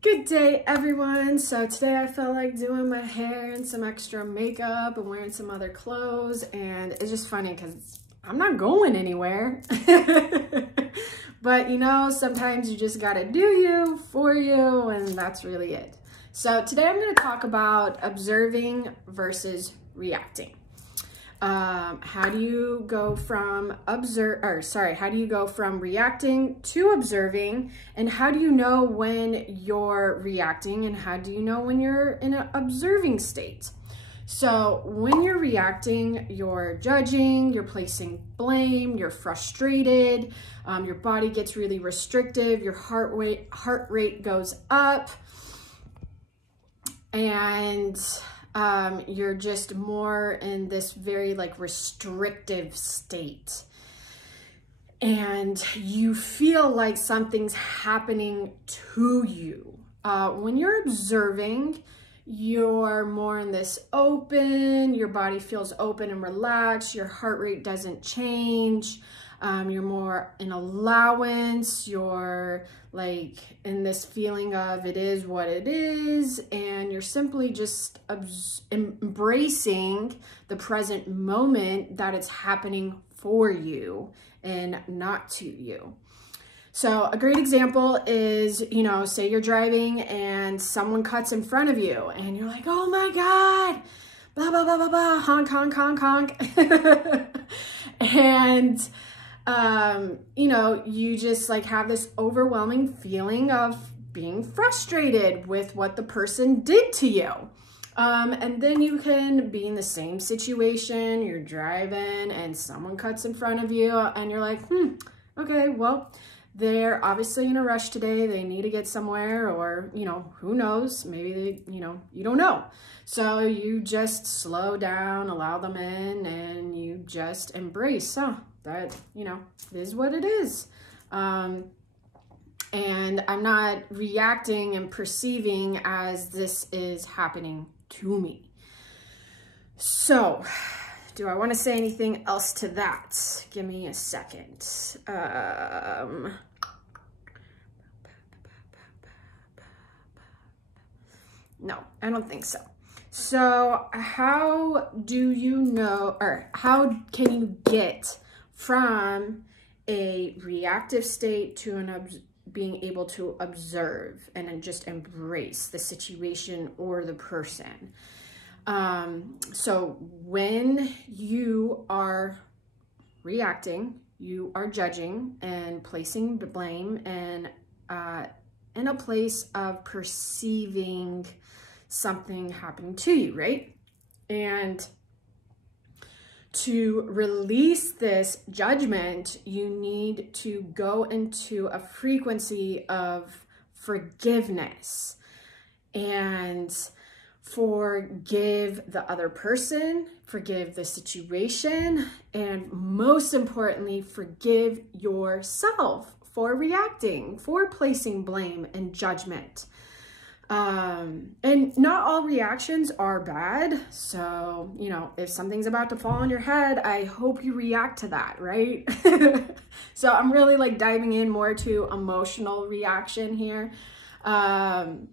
Good day, everyone. So today I felt like doing my hair and some extra makeup and wearing some other clothes, and it's just funny because I'm not going anywhere. But you know, sometimes you just gotta do you for you, and that's really it. So today I'm going to talk about observing versus reacting. How do you go from reacting to observing, and how do you know when you're reacting, and how do you know when you're in an observing state? So when you're reacting, you're judging, you're placing blame, you're frustrated, your body gets really restrictive, your heart rate goes up, and you're just more in this very restrictive state, and you feel like something's happening to you. When you're observing, you're more in this open, your body feels open and relaxed, your heart rate doesn't change, you're more in allowance, you're like in this feeling of it is what it is, and you're simply just embracing the present moment that it's happening for you and not to you. So a great example is, you know, say you're driving and someone cuts in front of you and you're like, oh my God, blah, blah, blah, blah, blah, honk, honk, honk, honk. And you know, you just have this overwhelming feeling of being frustrated with what the person did to you. And then you can be in the same situation, you're driving and someone cuts in front of you and you're like, okay, well, they're obviously in a rush today. They need to get somewhere, or, you know, who knows? Maybe they, you know, you don't know. So you just slow down, allow them in, and you just embrace, that, you know, is what it is. And I'm not reacting and perceiving as this is happening to me. So, do I want to say anything else to that? Give me a second. No, I don't think so. So how do you know, or how can you get from a reactive state to being able to observe and then just embrace the situation or the person? So when you are reacting, you are judging and placing the blame, and in a place of perceiving something happening to you, right? And to release this judgment, you need to go into a frequency of forgiveness and forgive the other person, forgive the situation, and most importantly, forgive yourself for reacting, for placing blame and judgment. And not all reactions are bad. So, you know, if something's about to fall on your head, I hope you react to that, right? So I'm really diving in more to emotional reaction here. And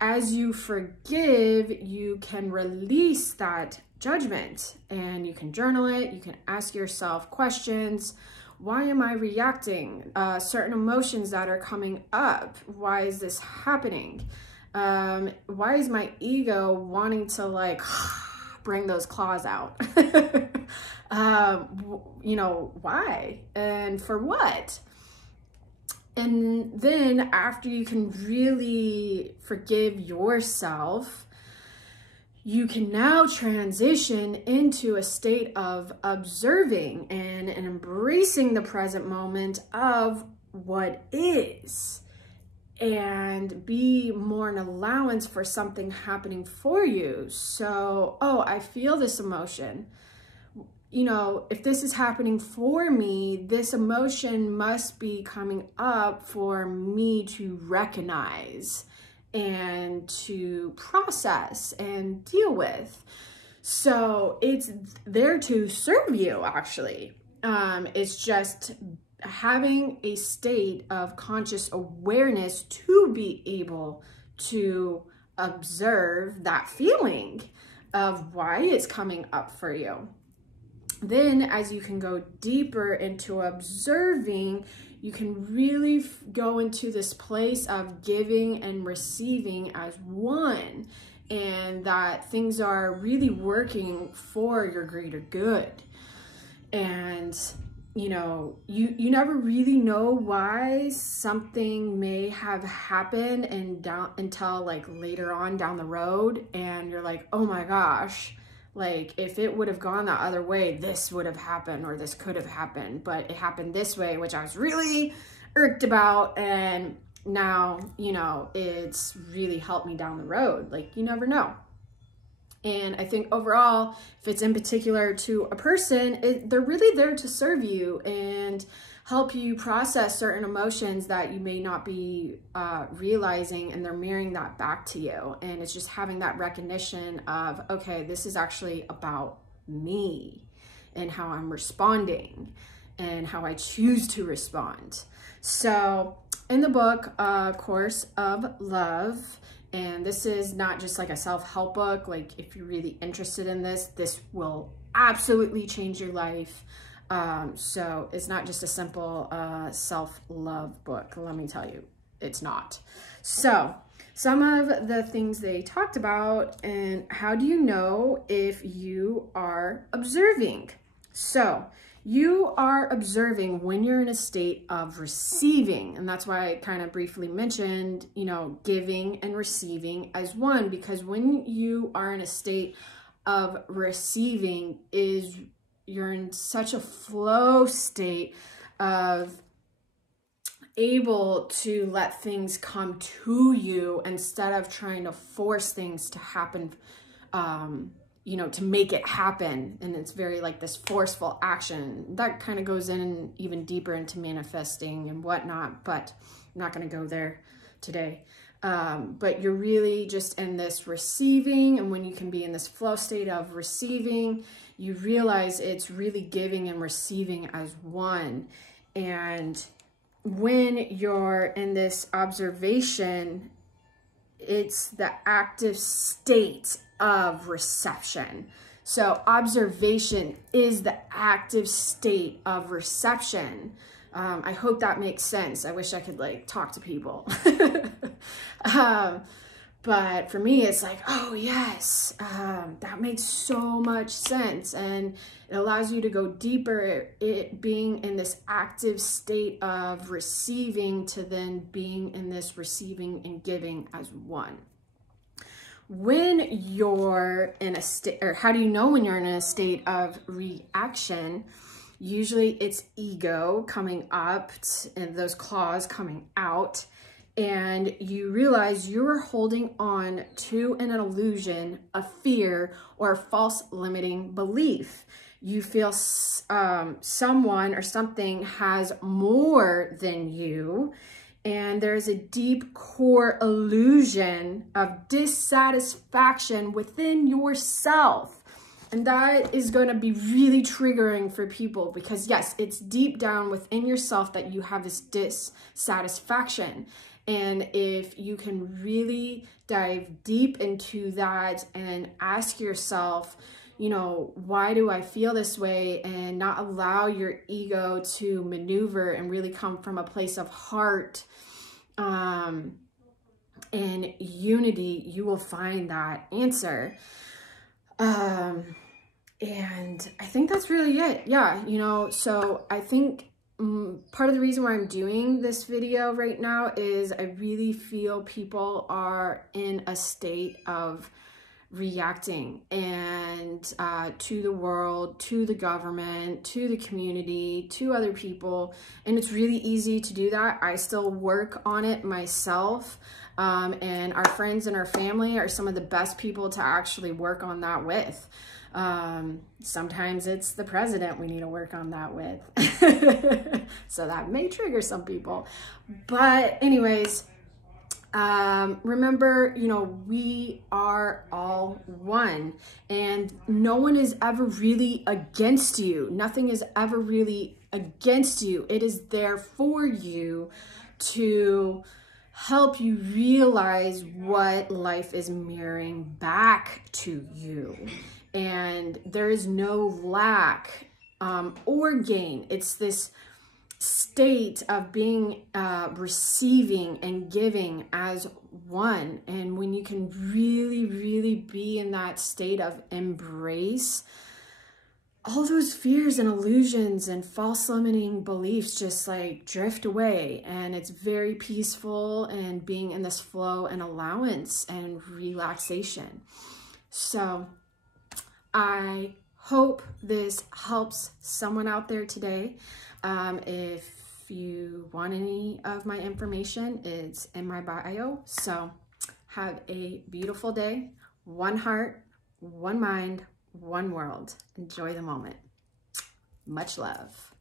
as you forgive, you can release that judgment, and you can journal it. You can ask yourself questions. Why am I reacting? Certain emotions that are coming up. Why is this happening? Why is my ego wanting to bring those claws out? You know, why? And for what? And then after you can really forgive yourself, you can now transition into a state of observing and embracing the present moment of what is, and be more in allowance for something happening for you. So, oh, I feel this emotion. You know, if this is happening for me, this emotion must be coming up for me to recognize and to process and deal with. So it's there to serve you, actually. It's just having a state of conscious awareness to be able to observe that feeling of why it's coming up for you. Then as you can go deeper into observing, you can really go into this place of giving and receiving as one, and that things are really working for your greater good. And you know, you never really know why something may have happened until like later on down the road, and you're like, oh my gosh, like if it would have gone the other way, this would have happened, or this could have happened, but it happened this way, which I was really irked about, and now, you know, it's really helped me down the road. Like, you never know. And I think overall, if it's in particular to a person, they're really there to serve you and help you process certain emotions that you may not be realizing, and they're mirroring that back to you. And it's just having that recognition of, okay, this is actually about me and how I'm responding and how I choose to respond. So in the book, Course of Love, and this is not just like a self-help book. Like if you're really interested in this, this will absolutely change your life. So it's not just a simple self-love book. Let me tell you, it's not. So some of the things they talked about, and how do you know if you are observing? So you are observing when you're in a state of receiving. And that's why I kind of briefly mentioned, you know, giving and receiving as one, because when you are in a state of receiving, you're in such a flow state of able to let things come to you instead of trying to force things to happen, you know, to make it happen. And it's very like this forceful action that kind of goes in even deeper into manifesting and whatnot, but I'm not going to go there today. But you're really just in this receiving. And when you can be in this flow state of receiving, you realize it's really giving and receiving as one. And when you're in this observation, it's the active state of reception. So observation is the active state of reception. I hope that makes sense. I wish I could like talk to people. But for me, it's like, oh yes, that makes so much sense. And it allows you to go deeper, it being in this active state of receiving to then being in this receiving and giving as one. When you're in a state, or how do you know when you're in a state of reaction? Usually it's ego coming up and those claws coming out, and you realize you're holding on to an illusion, a fear, or a false limiting belief. You feel someone or something has more than you, and there's a deep core illusion of dissatisfaction within yourself. And that is going to be really triggering for people, because yes, it's deep down within yourself that you have this dissatisfaction. And if you can really dive deep into that and ask yourself, you know, why do I feel this way? And not allow your ego to maneuver and really come from a place of heart and unity, you will find that answer. And I think that's really it. Yeah, you know, so I think part of the reason why I'm doing this video right now is I really feel people are in a state of reacting and to the world, to the government, to the community, to other people. And it's really easy to do that. I still work on it myself. And our friends and our family are some of the best people to actually work on that with. Sometimes it's the president we need to work on that with. So that may trigger some people. But anyways, remember, you know, we are all one, and no one is ever really against you. Nothing is ever really against you. It is there for you to help you realize what life is mirroring back to you. And there is no lack or gain. It's this state of being receiving and giving as one. And when you can really, really be in that state of embrace, all those fears and illusions and false limiting beliefs just like drift away, and it's very peaceful and being in this flow and allowance and relaxation. So I hope this helps someone out there today. If you want any of my information, it's in my bio. So have a beautiful day. One heart, one mind, one world. Enjoy the moment. Much love.